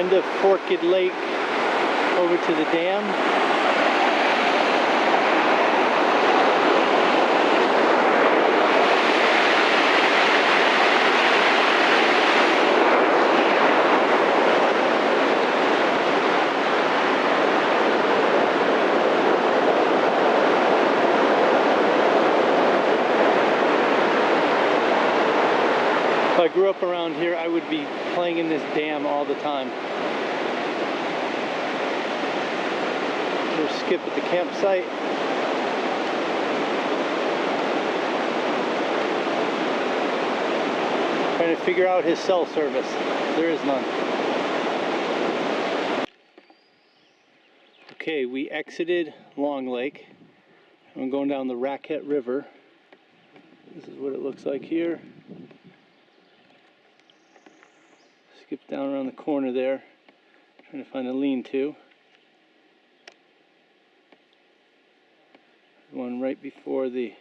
end of Forked Lake over to the dam. If I grew up around here, I would be playing in this dam all the time. There's Skip at the campsite. Trying to figure out his cell service. There is none. Okay, we exited Long Lake. I'm going down the Raquette River. This is what it looks like here. Skip down around the corner there, trying to find a lean-to. One right before the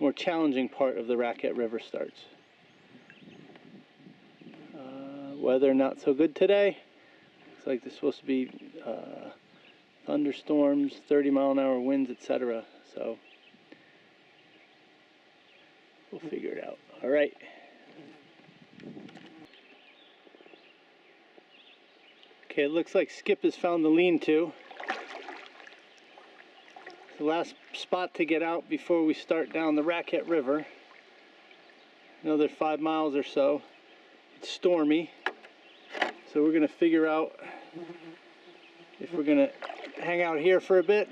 more challenging part of the Raquette River starts. Weather not so good today. Looks like there's supposed to be thunderstorms, 30-mile-an-hour winds, etc. So we'll figure it out. All right. Okay, it looks like Skip has found the lean-to. The last spot to get out before we start down the Raquette River. Another 5 miles or so. It's stormy, so we're gonna figure out if we're gonna hang out here for a bit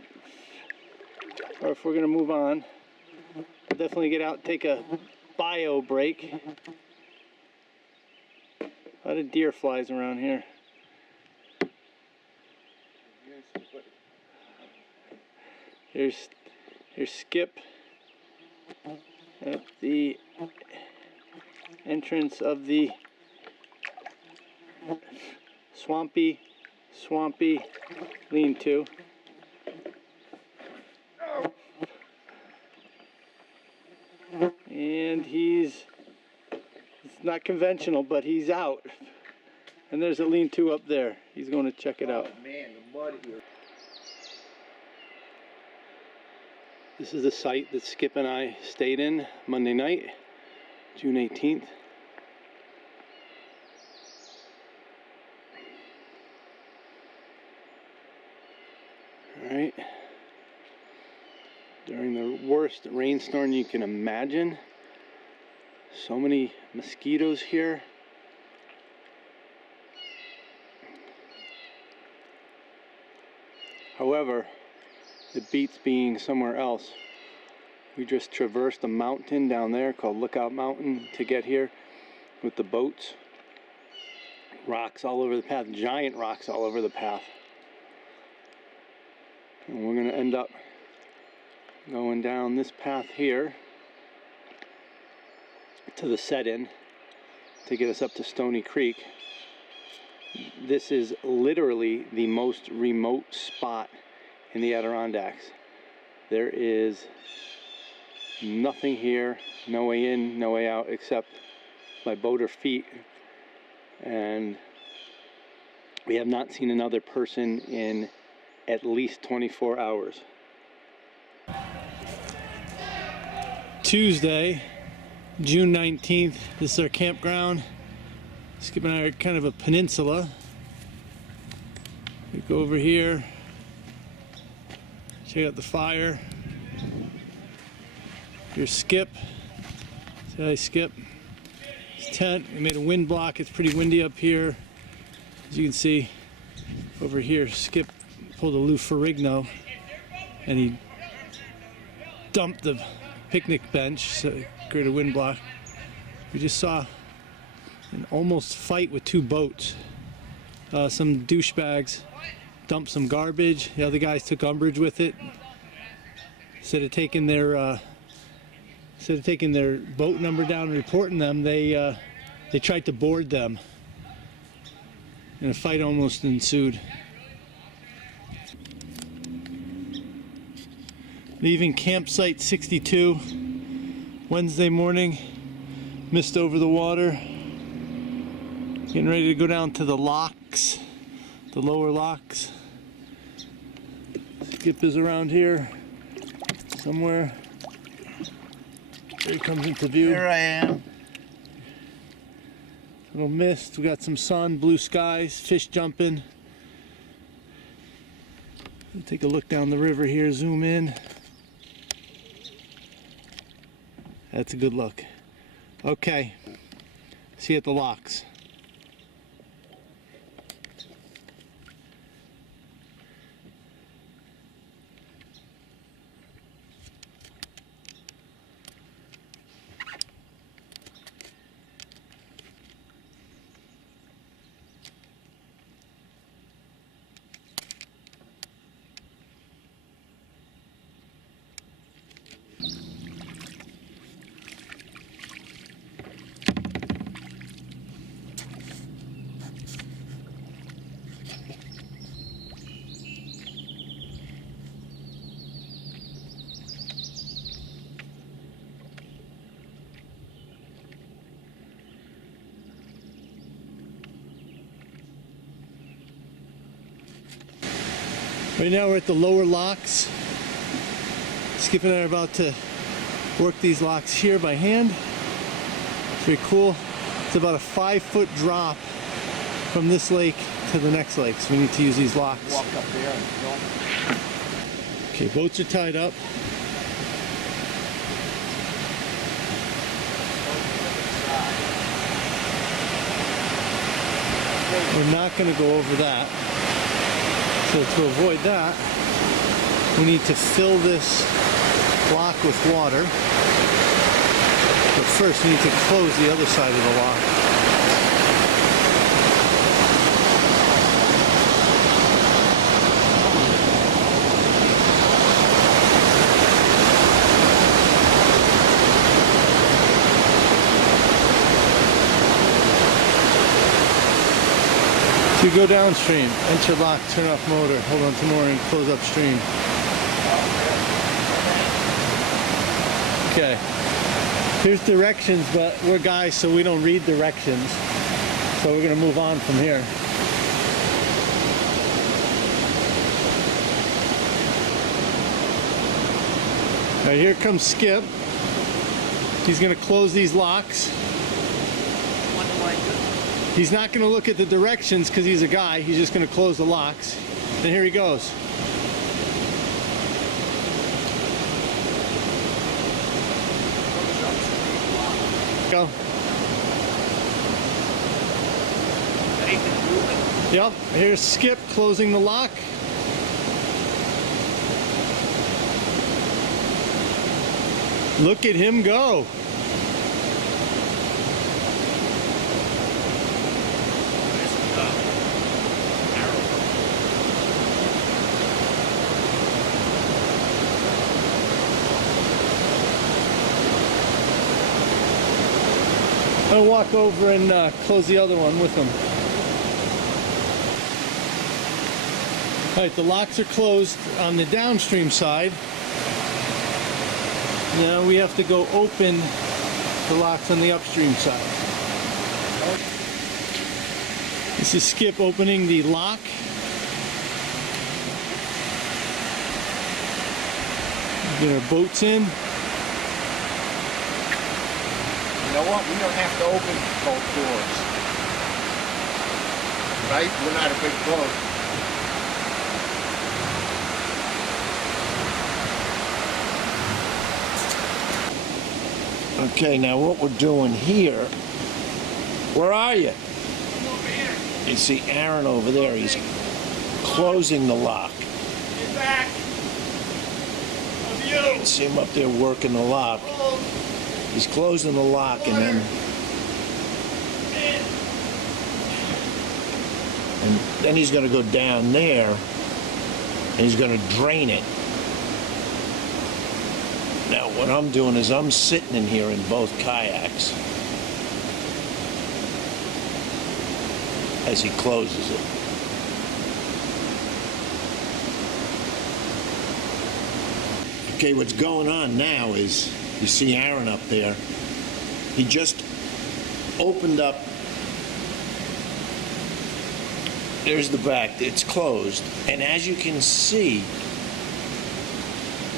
or if we're gonna move on. We'll definitely get out and take a bio break. A lot of deer flies around here. Here's Skip at the entrance of the swampy lean-to. And it's not conventional, but he's out. And there's a lean-to up there. He's going to check it out. Man, the mud here. This is the site that Skip and I stayed in Monday night, June 18th. All right. During the worst rainstorm you can imagine. So many mosquitoes here. However, it beats being somewhere else. We just traversed a mountain down there called Lookout Mountain to get here with the boats. Rocks all over the path, giant rocks all over the path. And we're going to end up going down this path here to the set-in to get us up to Stony Creek. This is literally the most remote spot in the Adirondacks. There is nothing here, no way in, no way out, except my boat or feet. And we have not seen another person in at least 24 hours. Tuesday, June 19th, this is our campground. Skip and I are kind of a peninsula. We go over here. Check out the fire. Here's Skip. Say hi, Skip. His tent. We made a wind block. It's pretty windy up here. As you can see over here, Skip pulled a Lou Ferrigno and he dumped the picnic bench, so it created a wind block. We just saw an almost fight with two boats. Some douchebags dumped some garbage. The other guys took umbrage with it. Instead of taking their boat number down and reporting them, they tried to board them, and a fight almost ensued. Leaving campsite 62 Wednesday morning. Mist over the water. Getting ready to go down to the locks, the lower locks. Skip is around here somewhere. There he comes into view. Here I am. Little mist, we got some sun, blue skies, fish jumping. Take a look down the river here, zoom in. That's a good look. Okay, see you at the locks. Right now we're at the lower locks. Skip and I are about to work these locks here by hand. It's very cool. It's about a 5-foot drop from this lake to the next lake, so we need to use these locks. Walk up there and film. Okay, boats are tied up. We're not going to go over that. So to avoid that, we need to fill this lock with water. But first we need to close the other side of the lock. You go downstream, enter lock, turn off motor, hold on to mooring, close upstream. Okay. Here's directions, but we're guys, so we don't read directions. So we're going to move on from here. All right, here comes Skip. He's going to close these locks. What do I do? He's not going to look at the directions because he's a guy. He's just going to close the locks. And here he goes. Go. Yep. Here's Skip closing the lock. Look at him go. I'll walk over and close the other one with him. All right, the locks are closed on the downstream side. Now we have to go open the locks on the upstream side. This is Skip opening the lock. Get our boats in. You know what? We don't have to open both doors. Right? We're not a big boat. Okay, now what we're doing here, where are you? I'm over here. You see Aaron over there, he's closing the lock. Get back. Of you. You see him up there working the lock. He's closing the lock and then he's going to go down there and he's going to drain it. Now what I'm doing is I'm sitting in here in both kayaks as he closes it. Okay, what's going on now is you see Aaron up there. He just opened up there's the back. It's closed. And as you can see,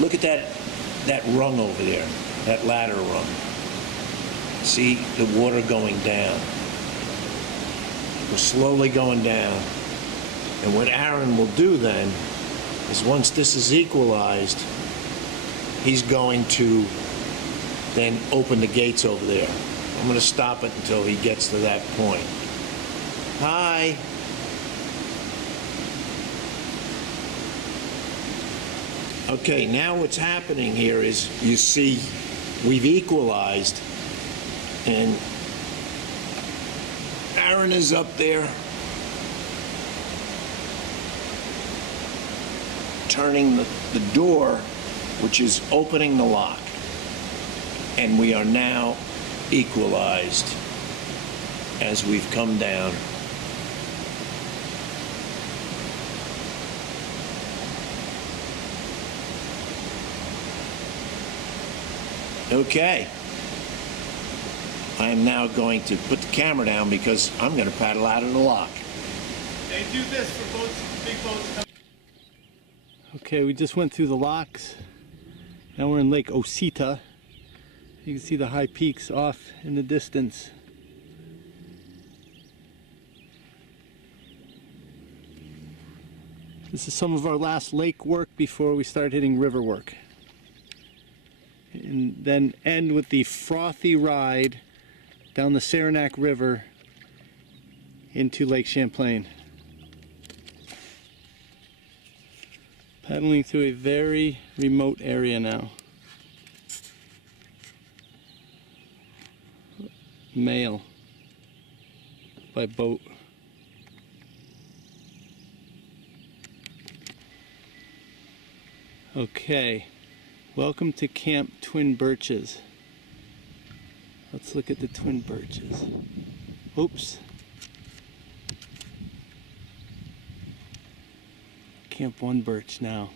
look at that rung over there, that ladder rung. See the water going down. We're slowly going down. And what Aaron will do then is once this is equalized, he's going to then open the gates over there. I'm going to stop it until he gets to that point. Hi. Okay, now what's happening here is you see we've equalized, and Aaron is up there turning the door, which is opening the lock, and we are now equalized as we've come down. Okay. I am now going to put the camera down because I'm going to paddle out of the lock. They do this for boats, big boats. Okay, we just went through the locks. Now we're in Lake Osita. You can see the high peaks off in the distance. This is some of our last lake work before we start hitting river work. And then end with the frothy ride down the Saranac River into Lake Champlain. Paddling through a very remote area now. Mail by boat. Okay, welcome to Camp Twin Birches. Let's look at the Twin Birches. Oops. Camp One Birch now.